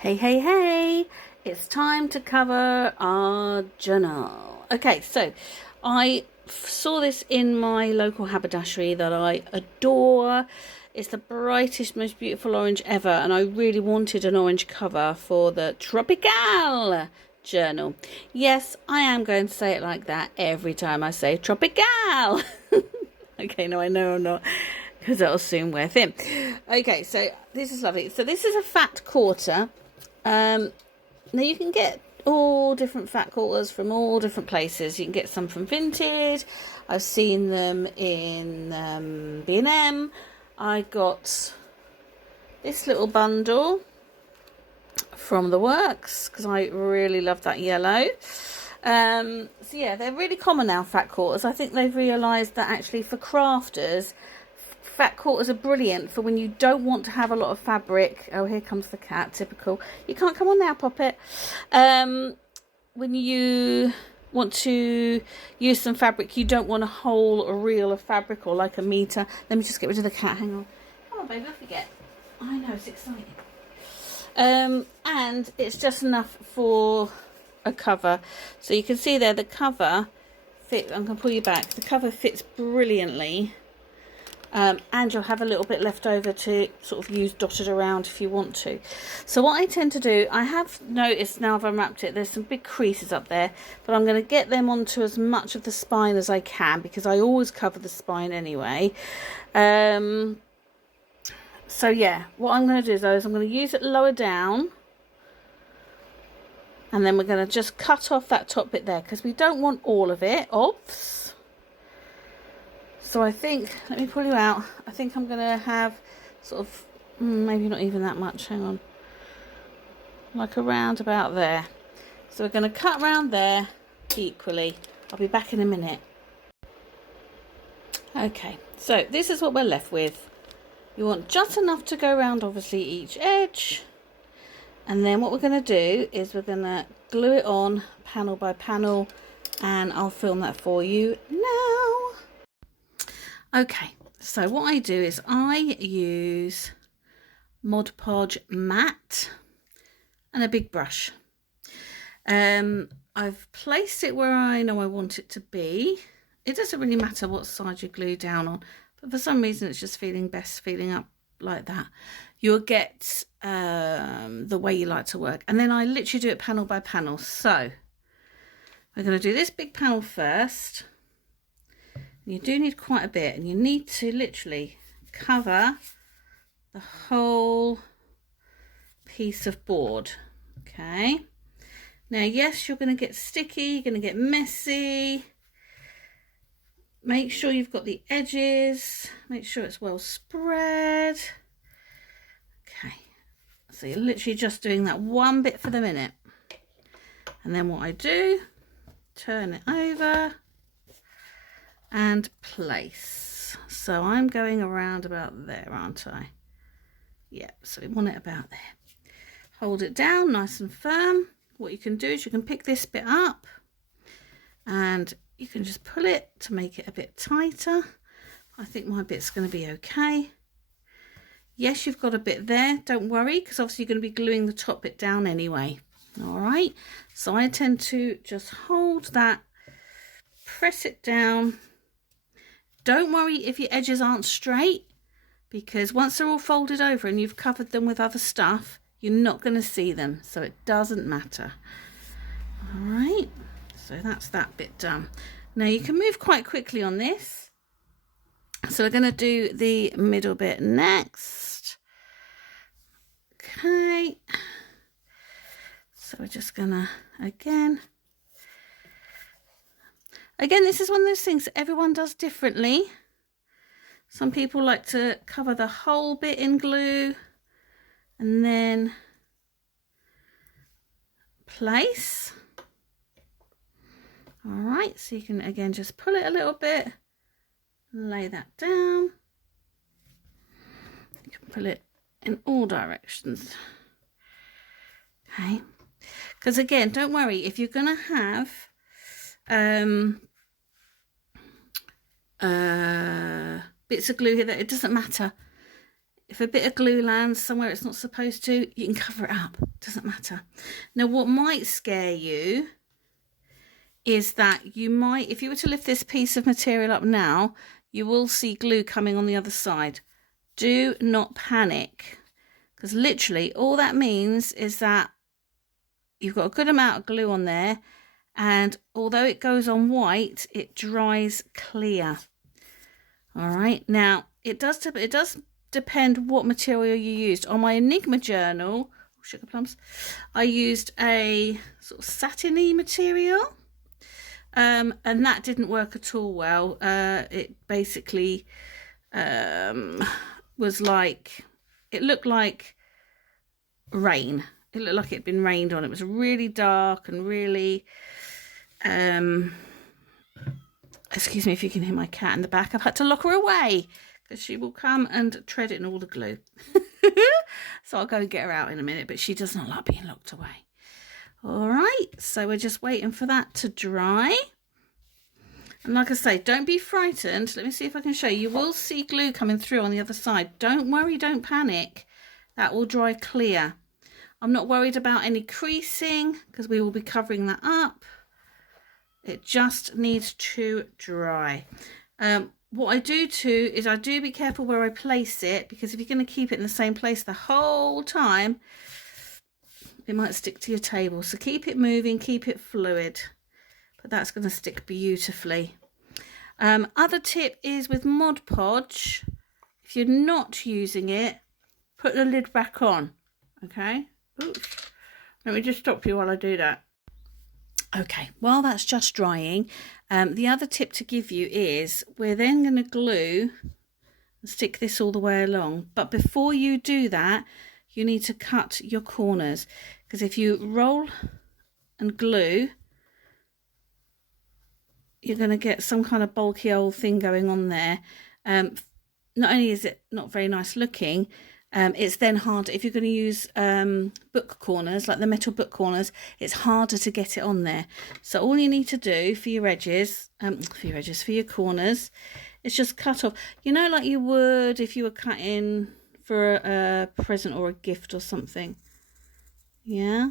Hey, hey, hey! It's time to cover our journal. Okay, so I saw this in my local haberdashery that I adore. It's the brightest, most beautiful orange ever, and I really wanted an orange cover for the Tropical journal. Yes, I am going to say it like that every time I say Tropical. Okay, no, I know I'm not, because that'll soon wear thin. Okay, so this is lovely. So this is a fat quarter. Now you can get all different fat quarters from all different places. You can get some from Vinted. I've seen them in B&M. I got this little bundle from The Works because I really love that yellow. So yeah, they're really common now, fat quarters. I think they've realised that actually for crafters, fat quarters are brilliant for when you don't want to have a lot of fabric. Oh, here comes the cat, typical. You can't come on now, Poppet. When you want to use some fabric, you don't want a whole reel of fabric or like a metre. Let me just get rid of the cat, hang on. Come on, baby, off you get. I know, it's exciting. And it's just enough for a cover. So you can see there the cover fit. I'm going to pull you back. The cover fits brilliantly. And you'll have a little bit left over to sort of use dotted around if you want to. So what I tend to do, I have noticed now I've unwrapped it, there's some big creases up there, but I'm going to get them onto as much of the spine as I can because I always cover the spine anyway. So yeah, what I'm going to do though is I'm going to use it lower down, and then we're going to just cut off that top bit there because we don't want all of it. Oops. So I think, let me pull you out. I think I'm going to have sort of, maybe not even that much, hang on. Like around about there. So we're going to cut around there equally. I'll be back in a minute. Okay, so this is what we're left with. You want just enough to go around obviously each edge. And then what we're going to do is we're going to glue it on panel by panel. And I'll film that for you now. Okay, so what I do is I use Mod Podge matte and a big brush. I've placed it where I know I want it to be. It doesn't really matter what side you glue down on, but for some reason it's just feeling best feeling up like that. You'll get the way you like to work. And then I literally do it panel by panel. So we're going to do this big panel first. You do need quite a bit, and you need to literally cover the whole piece of board. Okay. Now, yes, you're going to get sticky, you're going to get messy. Make sure you've got the edges. Make sure it's well spread. Okay. So you're literally just doing that one bit for the minute. And then what I do, turn it over and place. So I'm going around about there, aren't I? Yeah, so we want it about there. Hold it down nice and firm. What you can do is you can pick this bit up and you can just pull it to make it a bit tighter. I think my bit's going to be okay. Yes, you've got a bit there, don't worry, because obviously you're going to be gluing the top bit down anyway. All right, so I tend to just hold that, press it down. Don't worry if your edges aren't straight, because once they're all folded over and you've covered them with other stuff, you're not going to see them, so it doesn't matter. All right, so that's that bit done. Now you can move quite quickly on this. So we're going to do the middle bit next. Okay, so we're just going to, again, this is one of those things everyone does differently. Some people like to cover the whole bit in glue and then place. All right, so you can again just pull it a little bit, lay that down. You can pull it in all directions. Okay, because again, don't worry, if you're going to have bits of glue here, that it doesn't matter. if a bit of glue lands somewhere it's not supposed to, you can cover it up. Doesn't matter. Now, what might scare you is that you might, if you were to lift this piece of material up now, you will see glue coming on the other side. Do not panic, because literally all that means is that you've got a good amount of glue on there, and although it goes on white, it dries clear. All right, now it does depend what material you used. On my Enigma journal, sugar plums, I used a sort of satiny material, and that didn't work at all well. It basically was like, it looked like rain. It looked like it had been rained on. It was really dark and really, excuse me if you can hear my cat in the back. I've had to lock her away because she will come and tread in all the glue. So I'll go and get her out in a minute, but she does not like being locked away. All right, so we're just waiting for that to dry. And like I say, don't be frightened. Let me see if I can show you. You will see glue coming through on the other side. Don't worry, don't panic. That will dry clear. I'm not worried about any creasing because we will be covering that up. It just needs to dry. What I do too is I do be careful where I place it, because if you're going to keep it in the same place the whole time, it might stick to your table. So keep it moving, keep it fluid. But that's going to stick beautifully. Other tip is with Mod Podge, if you're not using it, put the lid back on. Okay. Oops. Let me just stop you while I do that. Okay, while that's just drying, the other tip to give you is we're then going to glue and stick this all the way along. But before you do that, you need to cut your corners, because if you roll and glue, you're going to get some kind of bulky old thing going on there. Not only is it not very nice looking, it's then hard if you're going to use book corners, like the metal book corners. It's harder to get it on there. So all you need to do for your edges, for your corners, is just cut off. You know, like you would if you were cutting for a present or a gift or something. Yeah.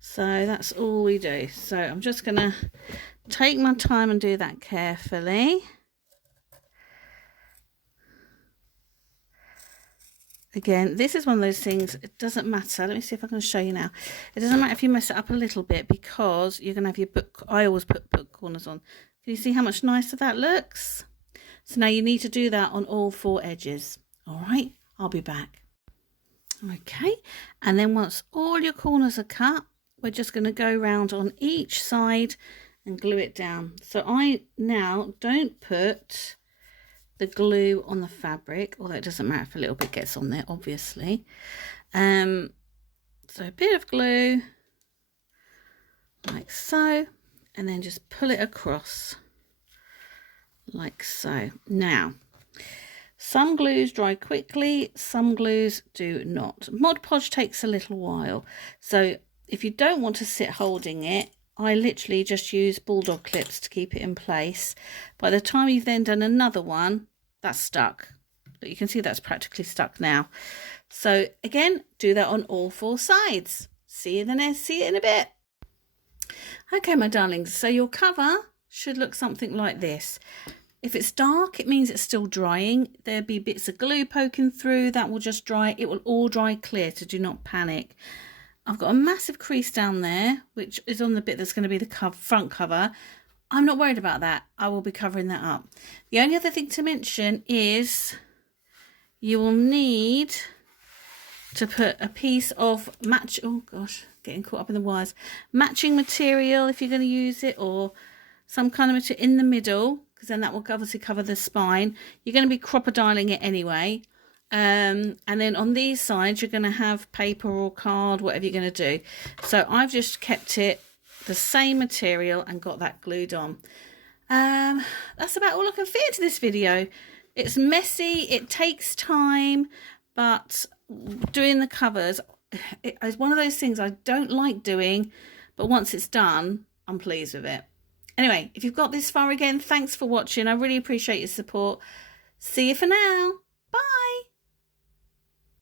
So that's all we do. So I'm just going to take my time and do that carefully. Again, this is one of those things, it doesn't matter. Let me see if I can show you now. It doesn't matter if you mess it up a little bit, because you're going to have your book. I always put book corners on. Can you see how much nicer that looks? So now you need to do that on all 4 edges. All right, I'll be back. Okay, and then once all your corners are cut, we're just going to go round on each side and glue it down. So I now don't put the glue on the fabric, although it doesn't matter if a little bit gets on there, obviously. So a bit of glue like so, and then just pull it across like so. Now, some glues dry quickly, some glues do not. Mod Podge takes a little while, so if you don't want to sit holding it, I literally just use bulldog clips to keep it in place. By the time you've then done another one, that's stuck. But you can see that's practically stuck now. So again, do that on all 4 sides. See you in a bit. Okay, my darlings, so your cover should look something like this. If it's dark, it means it's still drying. There'll be bits of glue poking through. That will just dry. It will all dry clear, so do not panic. I've got a massive crease down there, which is on the bit that's going to be the front cover. I'm not worried about that. I will be covering that up. The only other thing to mention is you will need to put a piece of getting caught up in the wires. Matching material if you're going to use it, or some kind of material in the middle, because then that will obviously cover the spine. You're going to be crocodiling it anyway. And then on these sides, you're going to have paper or card, whatever you're going to do. So I've just kept it the same material and got that glued on. That's about all I can fit into this video. It's messy, it takes time, but doing the covers is one of those things I don't like doing, but once it's done, I'm pleased with it. Anyway, if you've got this far again, thanks for watching. I really appreciate your support. See you for now. Bye.